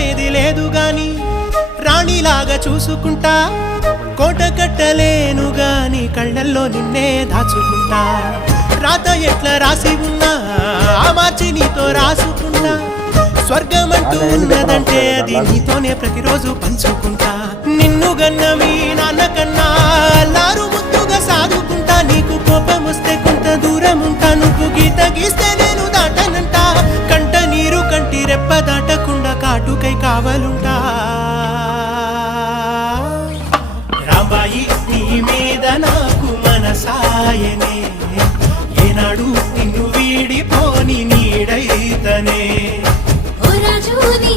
నమ్మేది లేదు గాని రాణిలాగా చూసుకుంటా కోట కట్టలేను గాని కళ్ళల్లో నిన్నే దాచుకుంటా రాత ఎట్లా రాసి ఉన్నా ఆ మార్చి నీతో రాసుకుంటా స్వర్గమంటూ ఉన్నదంటే అది నీతోనే ప్రతిరోజు పంచుకుంటా నిన్ను గన్న మీ నాన్న కన్నా లారు ముద్దుగా సాదుకుంటా నీకు కోపం వస్తే కొంత దూరం ఉంటా నువ్వు గీత గీస్తే నేను దాటనంట కంట నీరు కంటి రెప్ప దాటకుండా కాటుకై కావలుంటా రాంబాయి నీ మీద నాకు మనసాయనే ఏనాడు నిన్ను వీడిపోని నీడైతనే ఓ రాజు నీ